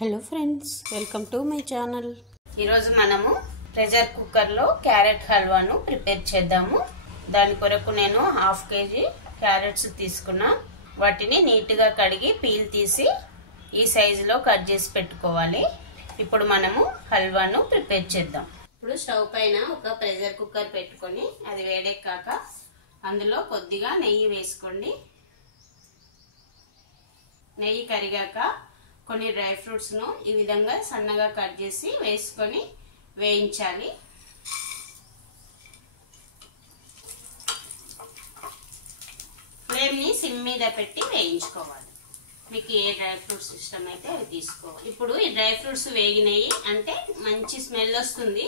Hello friends, welcome to my channel. ఈరోజు మనము pressure కుక్కర్లో క్యారెట్ హల్వాను ప్రిపేర్ చేద్దాము. దాని కొరకు నేను 1/2 kg క్యారెట్స్ తీసుకున్నా. వాటిని నీట్గా కడిగి పీల్ తీసి ఈ సైజులో కట్ చేసి పెట్టుకోవాలి. ఇప్పుడు మనము హల్వాను ప్రిపేర్ చేద్దాం. ఇప్పుడు స్టవ్ పైన ఒక ప్రెషర్ కుక్కర్ పెట్టుకొని అది వేడెక్కాక అందులో కొద్దిగా నెయ్యి వేసుకోండి. నెయ్యి కరిగాక కొన్ని డ్రై ఫ్రూట్స్ ను ఈ విధంగా సన్నగా కట్ చేసి వేసుకొని వేయించాలి. ఫ్లేమ్ ని సిమ్ మీద పెట్టి వేయించుకోవాలి. మీకు ఏ డ్రై ఫ్రూట్స్ ఇష్టమైతే అవి తీసుకోవాలి. ఇప్పుడు ఈ డ్రై ఫ్రూట్స్ వేగినాయి అంటే మంచి స్మెల్ వస్తుంది.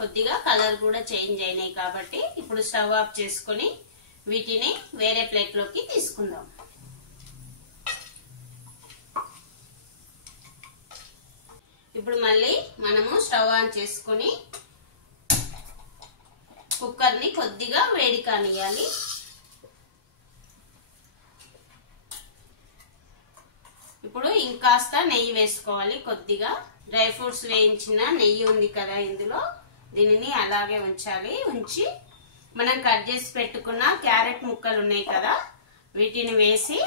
కొద్దిగా కలర్ కూడా చేంజ్ అయినాయి కాబట్టి ఇప్పుడు స్టవ్ ఆఫ్ చేసుకొని వీటిని వేరే ప్లేట్ లోకి తీసుకుందాం. ఇప్పుడు మళ్ళీ మనము స్టవ్ ఆన్ చేసుకొని కుక్కర్ ని కొద్దిగా వేడి కానియాలి. ఇప్పుడు ఇంకాస్త నెయ్యి వేసుకోవాలి. కొద్దిగా డ్రై ఫ్రూట్స్ వేయించిన నెయ్యి ఉంది కదా, ఇందులో దీనిని అలాగే ఉంచాలి. ఉంచి మనం కట్ చేసి పెట్టుకున్న క్యారెట్ ముక్కలు ఉన్నాయి కదా, వీటిని వేసి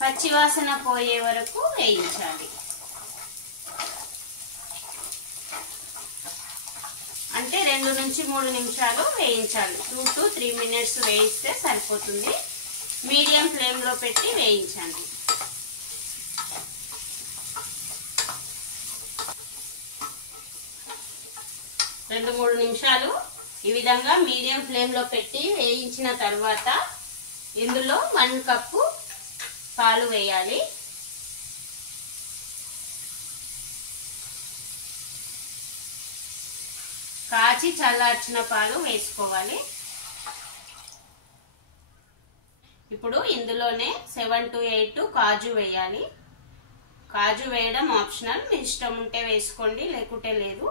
పచ్చివాసన పోయే వరకు వేయించాలి. అంటే 2 నుంచి 3 నిమిషాలు వేయించాలి. 2 to 3 minutes వేయిస్తే సరిపోతుంది. మీడియం ఫ్లేమ్ లో పెట్టి వేయించండి. రెండు 3 నిమిషాలు ఈ విధంగా మీడియం ఫ్లేమ్ లో పెట్టి వేయించిన తర్వాత ఇందులో 1 కప్పు పాలు వేయాలి. కాచి చల్లార్చిన పాలు వేసుకోవాలి. ఇప్పుడు ఇందులోనే 7 to 8 కాజు వేయాలి. కాజు వేయడం ఆప్షనల్, మీ ఇష్టం ఉంటే వేసుకోండి, లేకుంటే లేదు.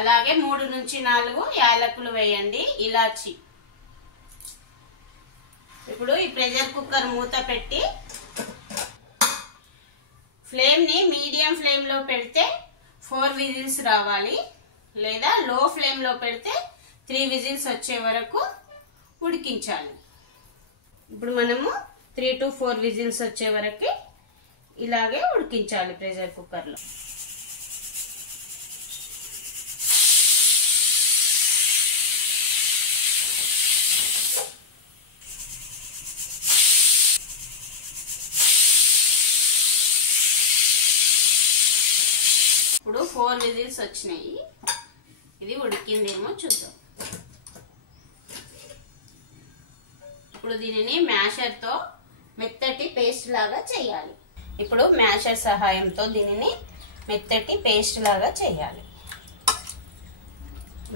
అలాగే 3 నుంచి 4 యాలకులు వేయండి, ఇలాచి. ఇప్పుడు ఈ ప్రెషర్ కుక్కర్ మూత పెట్టి ఫ్లేమ్ ని మీడియం ఫ్లేమ్ లో పెడితే 4 విజిల్స్ రావాలి, లేదా లో ఫ్లేమ్ లో పెడితే 3 విజిల్స్ వచ్చే వరకు ఉడికించాలి. ఇప్పుడు మనము 3 to 4 విజిల్స్ వచ్చే వరకు ఇలాగే ఉడికించాలి ప్రెషర్ కుక్కర్ లో. ఇప్పుడు 4 విజిల్స్ వచ్చినాయి. ఇది ఉడికిందేమో చూద్దాం. ఇప్పుడు దీనిని మ్యాషర్ తో మెత్తటి పేస్ట్ లాగా చేయాలి. ఇప్పుడు మ్యాషర్ సహాయంతో దీనిని మెత్తటి పేస్ట్ లాగా చేయాలి.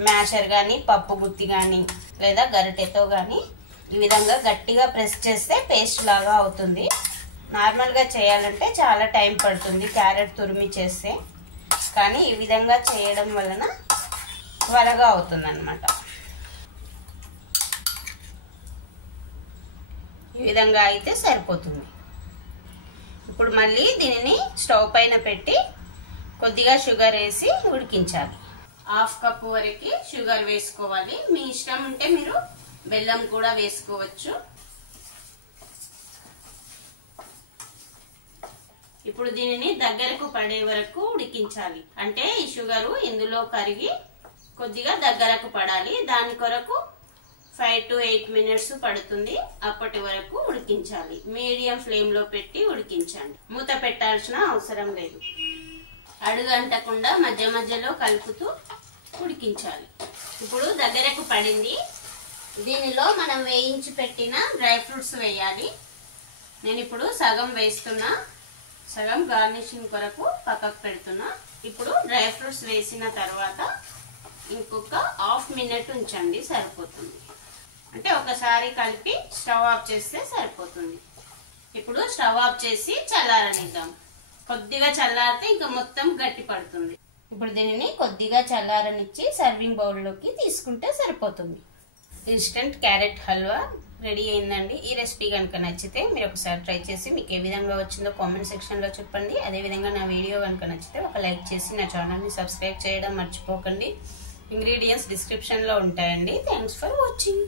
మ్యాషర్ గాని, పప్పు గుత్తి గాని, లేదా గరిటెతో గాని ఈ విధంగా గట్టిగా ప్రెస్ చేస్తే పేస్ట్ లాగా అవుతుంది. నార్మల్ గా చేయాలంటే చాలా టైం పడుతుంది క్యారెట్ తురిమి చేస్తే, కానీ ఈ విధంగా చేయడం వలన త్వరగా అవుతుంది అన్నమాట. ఈ విధంగా అయితే సరిపోతుంది. ఇప్పుడు మళ్ళీ దీనిని స్టవ్ పైన పెట్టి కొద్దిగా షుగర్ వేసి ఉడికించాలి. 1/2 కప్పు వరకు షుగర్ వేసుకోవాలి. మీ ఇష్టం ఉంటే మీరు బెల్లం కూడా వేసుకోవచ్చు. ఇప్పుడు దీనిని దగ్గరకు పడే వరకు ఉడికించాలి. అంటే ఈ షుగరు ఇందులో కరిగి కొద్దిగా దగ్గరకు పడాలి. దాని కొరకు 5 to 8 minutes పడుతుంది. అప్పటి వరకు ఉడికించాలి. మీడియం ఫ్లేమ్ లో పెట్టి ఉడికించండి. మూత పెట్టాల్సిన అవసరం లేదు. అడుగంటకుండా మధ్య మధ్యలో కలుపుతూ ఉడికించాలి. ఇప్పుడు దగ్గరకు పడింది. దీనిలో మనం వేయించి పెట్టిన డ్రై ఫ్రూట్స్ వేయాలి. నేను ఇప్పుడు సగం వేస్తున్నా, సగం గార్నిషింగ్ కొరకు పక్కకు పెడుతున్నా. ఇప్పుడు డ్రై ఫ్రూట్స్ వేసిన తర్వాత ఇంకొక 1/2 minute ఉంచండి, సరిపోతుంది. అంటే ఒకసారి కలిపి స్టవ్ ఆఫ్ చేస్తే సరిపోతుంది. ఇప్పుడు స్టవ్ ఆఫ్ చేసి చల్లారనిద్దాం. కొద్దిగా చల్లారితే ఇంకా మొత్తం గట్టి పడుతుంది. ఇప్పుడు దీనిని కొద్దిగా చల్లారనిచ్చి సర్వింగ్ బౌల్ లోకి తీసుకుంటే సరిపోతుంది. ఇన్స్టెంట్ క్యారెట్ హల్వా రెడీ అయిందండి. ఈ రెసిపీ కనుక నచ్చితే మీరు ఒకసారి ట్రై చేసి మీకు ఏ విధంగా వచ్చిందో కామెంట్ సెక్షన్లో చెప్పండి. అదేవిధంగా నా వీడియో కనుక నచ్చితే ఒక లైక్ చేసి నా ఛానల్ని సబ్స్క్రైబ్ చేయడం మర్చిపోకండి. ఇంగ్రీడియంట్స్ డిస్క్రిప్షన్లో ఉంటాయండి. Thanks for watching.